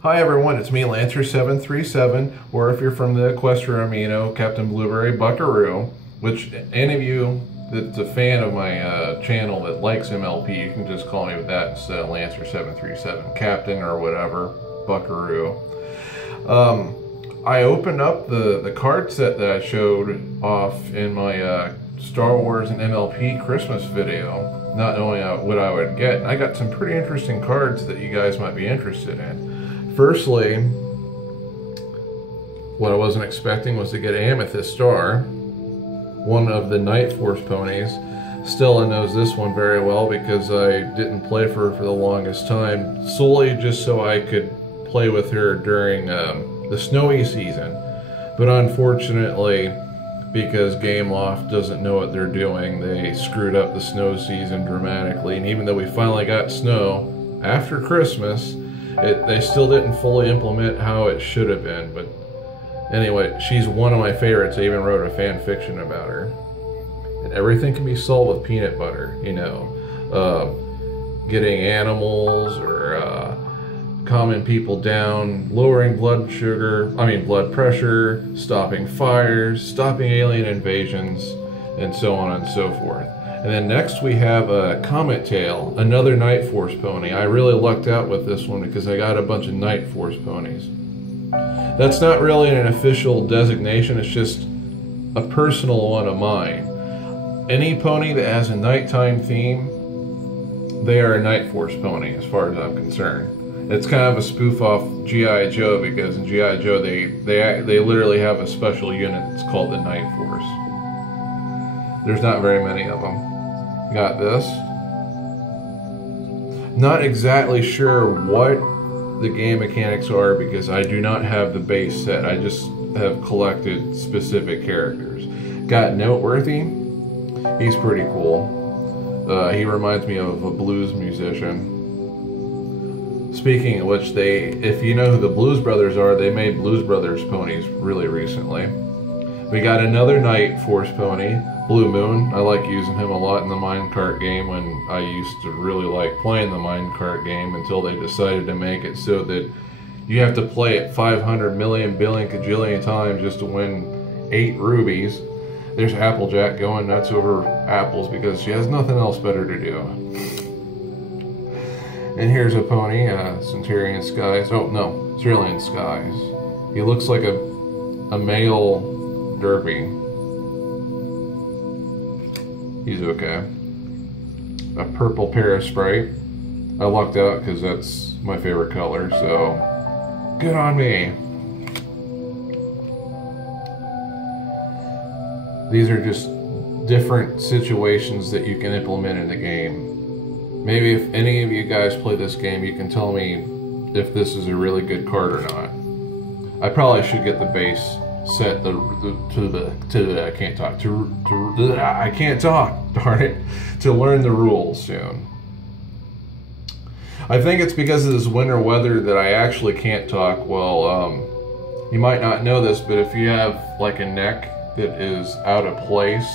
Hi everyone, it's me, Lancer737, or if you're from the Equestrian Amino, Captain Blueberry Buckaroo, which any of you that's a fan of my channel that likes MLP, you can just call me with that instead of Lancer737, Captain or whatever, Buckaroo. I opened up the card set that I showed off in my Star Wars and MLP Christmas video, not knowing what I would get. I got some pretty interesting cards that you guys might be interested in. Firstly, what I wasn't expecting was to get Amethyst Star, one of the Night Force ponies. Stella knows this one very well because I didn't play for her for the longest time, solely just so I could play with her during the snowy season. But unfortunately, because Gameloft doesn't know what they're doing, they screwed up the snow season dramatically. And even though we finally got snow after Christmas, they still didn't fully implement how it should have been. But anyway, she's one of my favorites. I even wrote a fan fiction about her. And everything can be solved with peanut butter, you know. Getting animals or calming people down, lowering blood pressure, stopping fires, stopping alien invasions, and so on and so forth. And then next we have a Comet Tail, another Night Force pony. I really lucked out with this one because I got a bunch of Night Force ponies. That's not really an official designation, it's just a personal one of mine. Any pony that has a nighttime theme, they are a Night Force pony as far as I'm concerned. It's kind of a spoof off G.I. Joe, because in G.I. Joe they literally have a special unit that's called the Night Force. There's not very many of them. Got this. Not exactly sure what the game mechanics are because I do not have the base set. I just have collected specific characters. Got Noteworthy. He's pretty cool. He reminds me of a blues musician. Speaking of which, if you know who the Blues Brothers are, they made Blues Brothers ponies really recently. We got another Night Force pony, Blue Moon. I like using him a lot in the minecart game when I used to really like playing the minecart game until they decided to make it so that you have to play it 500 million billion cajillion times just to win 8 rubies. There's Applejack going nuts over apples because she has nothing else better to do. And here's a pony, Centurion Skies. Oh no, Cerulean Skies. He looks like a male Derby. He's okay. A purple Parasprite. I lucked out because that's my favorite color, so good on me. These are just different situations that you can implement in the game. Maybe if any of you guys play this game, you can tell me if this is a really good card or not. I probably should get the base set I can't talk, darn it, to learn the rules soon. I think it's because of this winter weather that I actually can't talk. Well, you might not know this, but if you have like a neck that is out of place,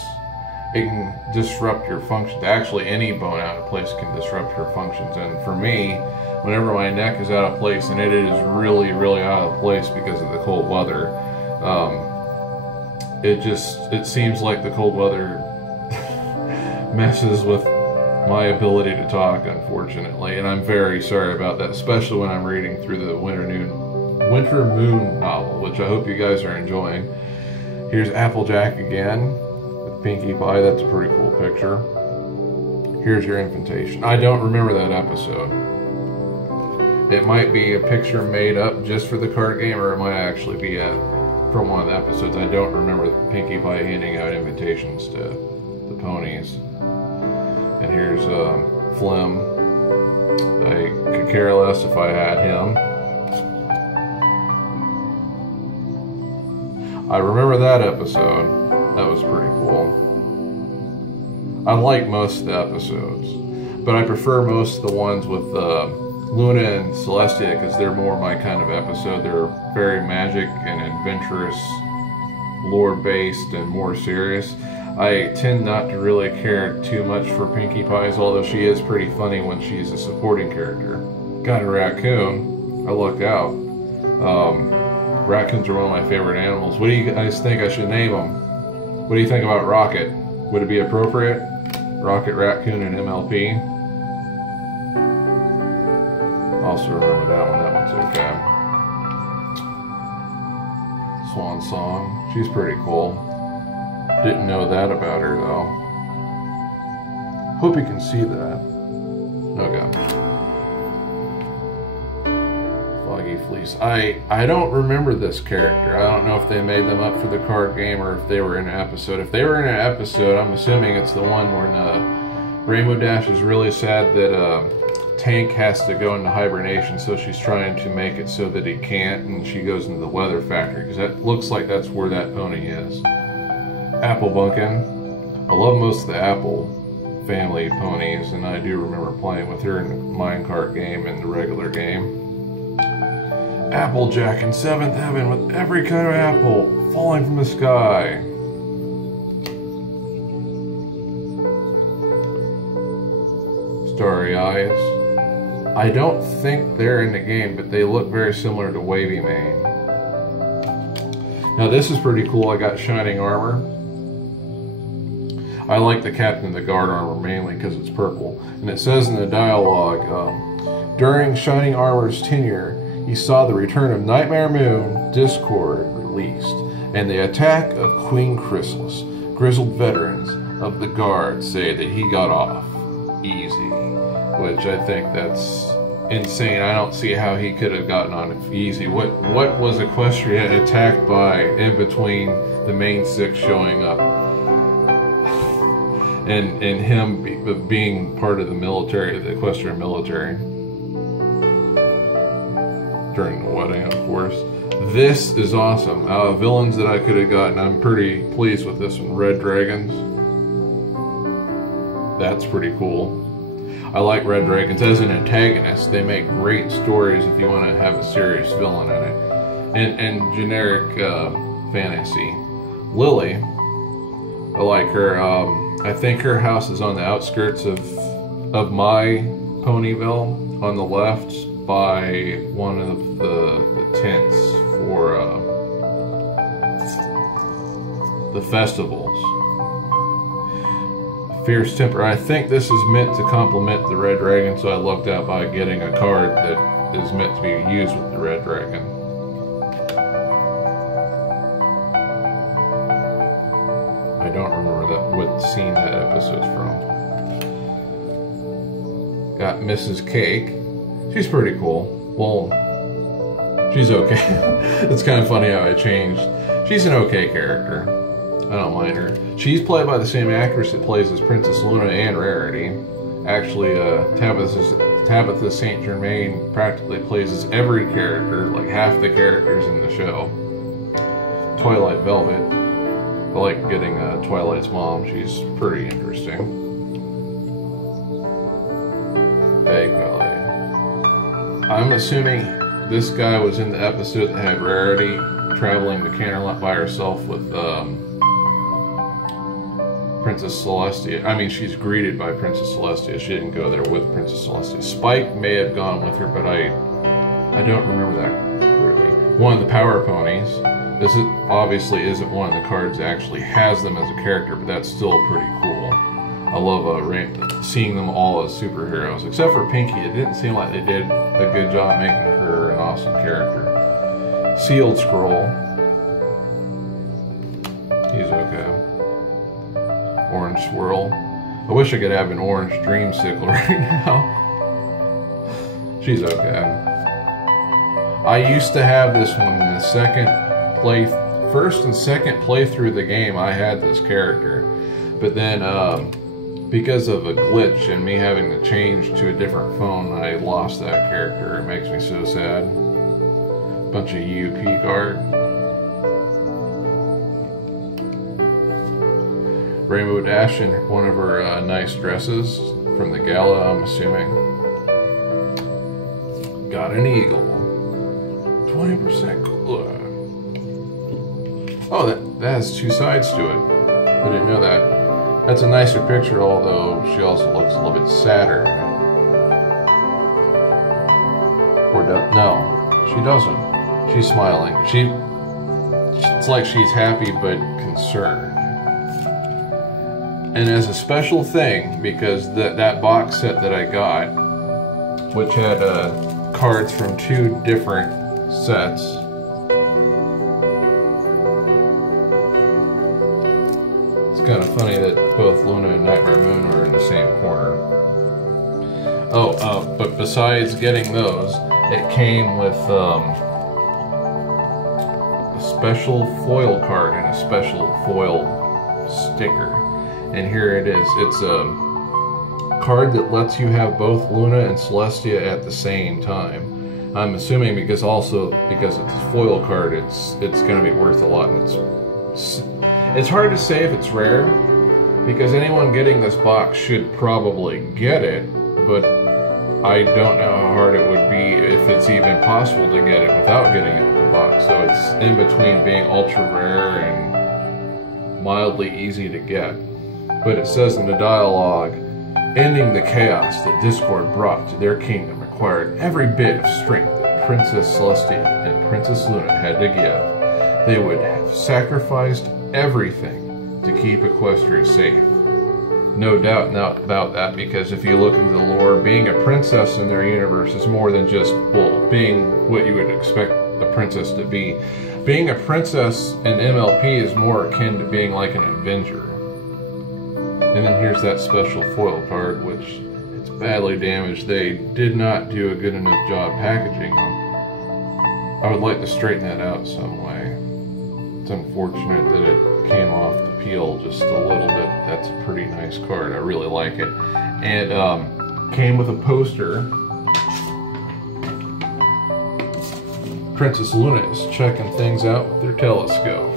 it can disrupt your functions. Actually, any bone out of place can disrupt your functions. And for me, whenever my neck is out of place, and it is really, really out of place because of the cold weather, it seems like the cold weather messes with my ability to talk, unfortunately. And I'm very sorry about that, especially when I'm reading through the Winter Moon novel, which I hope you guys are enjoying. Here's Applejack again. Pinkie Pie, that's a pretty cool picture. Here's your invitation. I don't remember that episode. It might be a picture made up just for the card game, or it might actually be from one of the episodes. I don't remember Pinkie Pie handing out invitations to the ponies. And here's FIM. I could care less if I had him. I remember that episode. That was pretty cool. I like most of the episodes, but I prefer most of the ones with Luna and Celestia because they're more my kind of episode. They're very magic and adventurous, lore-based, and more serious. I tend not to really care too much for Pinkie Pies, although she is pretty funny when she's a supporting character. Got a raccoon. I lucked out. Raccoons are one of my favorite animals. What do you guys think I should name them? What do you think about Rocket? Would it be appropriate? Rocket, Raccoon, and MLP. Also remember that one. That one's okay. Swan Song. She's pretty cool. Didn't know that about her though. Hope you can see that. Okay. Foggy Fleece. I don't remember this character. I don't know if they made them up for the card game or if they were in an episode. If they were in an episode, I'm assuming it's the one where Reimu Dash is really sad that Tank has to go into hibernation, so she's trying to make it so that he can't, and she goes into the leather factory, because that looks like that's where that pony is. Apple Bunkin. I love most of the Apple family ponies, and I do remember playing with her in the minecart game and the regular game. Applejack in 7th Heaven with every kind of apple falling from the sky. Starry Eyes. I don't think they're in the game, but they look very similar to Wavy Mane. Now this is pretty cool. I got Shining Armor. I like the Captain of the Guard armor mainly because it's purple. And it says in the dialogue, during Shining Armor's tenure, he saw the return of Nightmare Moon, Discord released, and the attack of Queen Chrysalis. Grizzled veterans of the Guard say that he got off easy, which I think that's insane. I don't see how he could have gotten on easy. What was Equestria attacked by in between the main 6 showing up and him being part of the military, the Equestrian military? During the wedding, of course. This is awesome. Villains that I could have gotten, I'm pretty pleased with this one. Red Dragons. That's pretty cool. I like Red Dragons as an antagonist. They make great stories if you want to have a serious villain in it. And generic fantasy. Lily. I like her. I think her house is on the outskirts of my Ponyville on the left, by one of the tents for the festivals. Fierce Temper. I think this is meant to complement the Red Dragon, so I lucked out by getting a card that is meant to be used with the Red Dragon. I don't remember what scene that episode's from. Got Mrs. Cake. She's pretty cool. Well, she's okay. It's kind of funny how I changed. She's an okay character. I don't mind her. She's played by the same actress that plays as Princess Luna and Rarity. Actually, Tabitha St Germain practically plays as every character, like half the characters in the show. Twilight Velvet. I like getting Twilight's mom. She's pretty interesting. Bag Ballet. I'm assuming this guy was in the episode that had Rarity traveling to Canterlot by herself with Princess Celestia. I mean, she's greeted by Princess Celestia. She didn't go there with Princess Celestia. Spike may have gone with her, but I don't remember that clearly. One of the Power Ponies. This obviously isn't one of the cards that actually has them as a character, but that's still pretty cool. I love seeing them all as superheroes, except for Pinkie. It didn't seem like they did a good job making her an awesome character. Sealed Scroll. He's okay. Orange Swirl. I wish I could have an orange Dreamsicle right now. She's okay. I used to have this one in the first and second playthrough of the game. I had this character, but then because of a glitch and me having to change to a different phone, I lost that character. It makes me so sad. Bunch of UP card. Reimu Dash in one of her nice dresses from the gala, I'm assuming. Got an eagle. 20% cooler. Oh, that has 2 sides to it. I didn't know that. That's a nicer picture, although she also looks a little bit sadder. Or no. She doesn't. She's smiling. It's like she's happy but concerned. And as a special thing, because that box set that I got, which had cards from 2 different sets, it's kind of funny that both Luna and Nightmare Moon are in the same corner. Oh, but besides getting those, it came with a special foil card and a special foil sticker. And here it is. It's a card that lets you have both Luna and Celestia at the same time. I'm assuming because it's a foil card, it's going to be worth a lot. And it's hard to say if it's rare, because anyone getting this box should probably get it, but I don't know how hard it would be, if it's even possible to get it without getting it in the box. So it's in between being ultra rare and mildly easy to get. But it says in the dialogue, ending the chaos that Discord brought to their kingdom required every bit of strength that Princess Celestia and Princess Luna had to give. They would have sacrificed everything to keep Equestria safe. No doubt about that, because if you look into the lore, being a princess in their universe is more than just, well, being what you would expect a princess to be. Being a princess in MLP is more akin to being like an Avenger. And then here's that special foil card, which it's badly damaged. They did not do a good enough job packaging them. I would like to straighten that out some way. It's unfortunate that it came off the peel just a little bit. That's a pretty nice card. I really like it. And came with a poster. Princess Luna is checking things out with their telescope.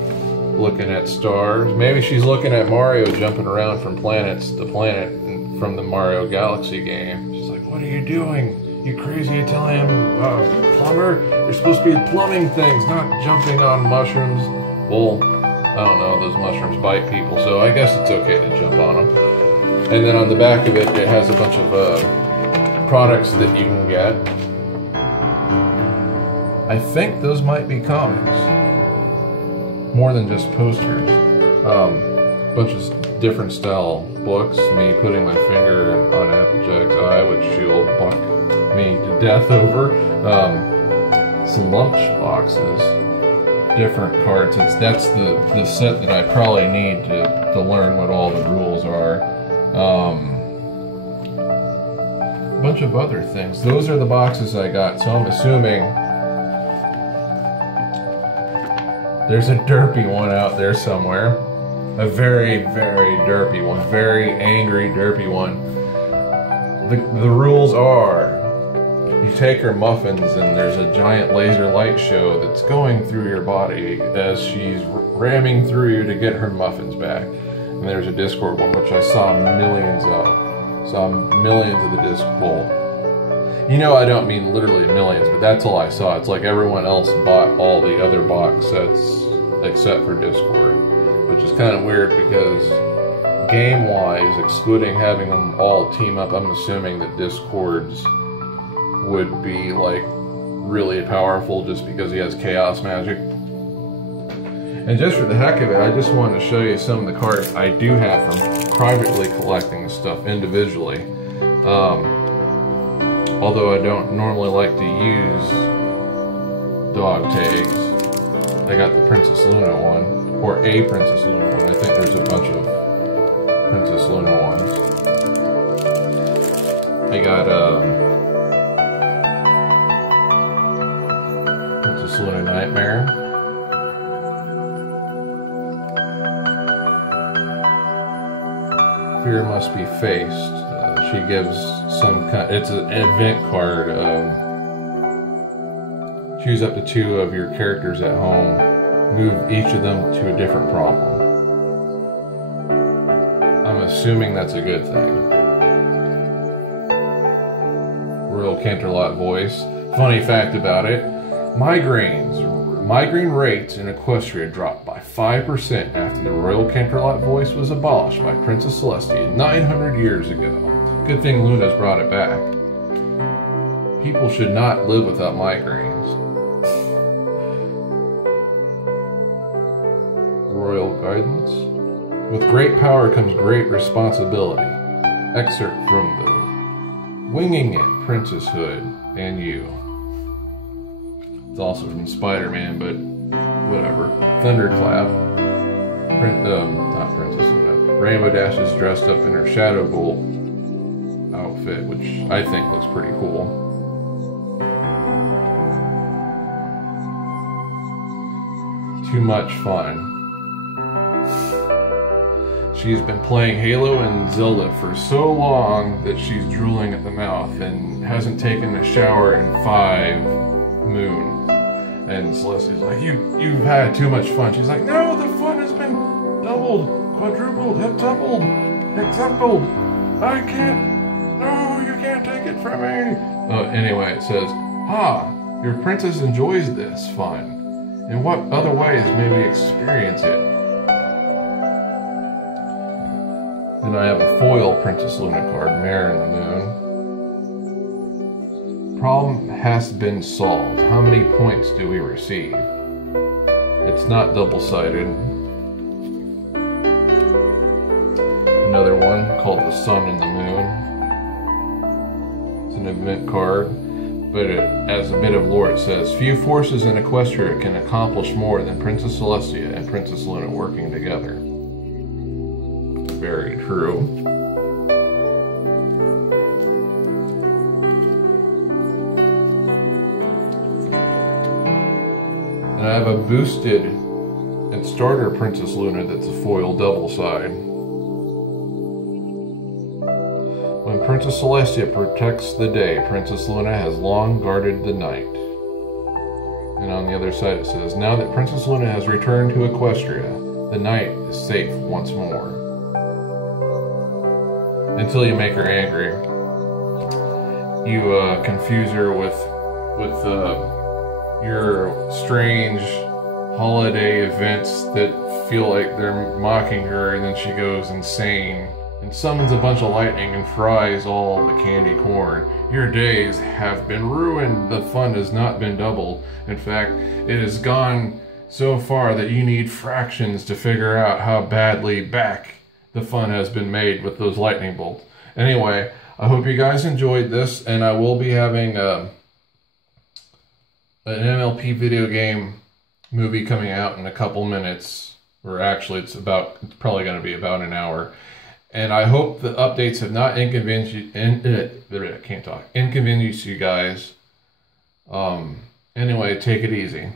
Looking at stars. Maybe she's looking at Mario jumping around from planet to planet from the Mario Galaxy game. She's like, what are you doing? You crazy Italian plumber? You're supposed to be plumbing things, not jumping on mushrooms. Well, I don't know, those mushrooms bite people, so I guess it's okay to jump on them. And then on the back of it, it has a bunch of products that you can get. I think those might be comics. More than just posters. Bunch of different style books. Me putting my finger on Applejack's eye, which she'll buck me to death over. Some lunch boxes. Different cards. That's the set that I probably need to learn what all the rules are. A bunch of other things. Those are the boxes I got, so I'm assuming there's a derpy one out there somewhere. A very, very derpy one. Very angry, derpy one. The rules are, you take her muffins and there's a giant laser light show that's going through your body as she's ramming through you to get her muffins back. And there's a Discord one, which I saw millions of. Saw millions of the Discord. Well, you know I don't mean literally millions, but that's all I saw. It's like everyone else bought all the other box sets except for Discord, which is kind of weird because game-wise, excluding having them all team up, I'm assuming that Discord's would be like really powerful just because he has chaos magic. And just for the heck of it, I just wanted to show you some of the cards I do have from privately collecting this stuff individually. Although I don't normally like to use dog tags. I got the Princess Luna one, or a Princess Luna one. I think there's a bunch of Princess Luna ones. I got Princess Luna Nightmare. Fear must be faced. She gives some kind. It's an event card. Choose up to 2 of your characters at home. Move each of them to a different problem. I'm assuming that's a good thing. Royal Canterlot voice. Funny fact about it: migraine rates in Equestria dropped by 5% after the Royal Canterlot voice was abolished by Princess Celestia 900 years ago. Good thing Luna's brought it back. People should not live without migraines. guidance. With great power comes great responsibility. Excerpt from the Winging It, Princess Hood and You. It's also from Spider-Man, but whatever. Thunderclap. Not Princess Luna. Rainbow Dash is dressed up in her Shadow Bolt outfit, which I think looks pretty cool. Too much fun. She's been playing Halo and Zelda for so long that she's drooling at the mouth and hasn't taken a shower in 5 moons. And Celestia's like, you've had too much fun. She's like, no, the fun has been doubled, quadrupled, heptupled. I can't, no, you can't take it from me. Anyway, it says, your princess enjoys this fun. In what other ways may we experience it? Then I have a foil Princess Luna card, Mare in the Moon. Problem has been solved. How many points do we receive? It's not double-sided. Another one called the Sun and the Moon. It's an event card, but as a bit of lore it says, few forces in Equestria can accomplish more than Princess Celestia and Princess Luna working together. Very true. And I have a boosted and starter Princess Luna that's a foil double side. When Princess Celestia protects the day, Princess Luna has long guarded the night. And on the other side it says, now that Princess Luna has returned to Equestria, the night is safe once more. Until you make her angry. You confuse her with your strange holiday events that feel like they're mocking her, and then she goes insane and summons a bunch of lightning and fries all the candy corn. Your days have been ruined. The fun has not been doubled. In fact, it has gone so far that you need fractions to figure out how badly back the fun has been made with those lightning bolts. Anyway, I hope you guys enjoyed this, and I will be having an MLP video game movie coming out in a couple minutes, or actually it's probably going to be about an hour. And I hope the updates have not inconvenienced you guys. Anyway, take it easy.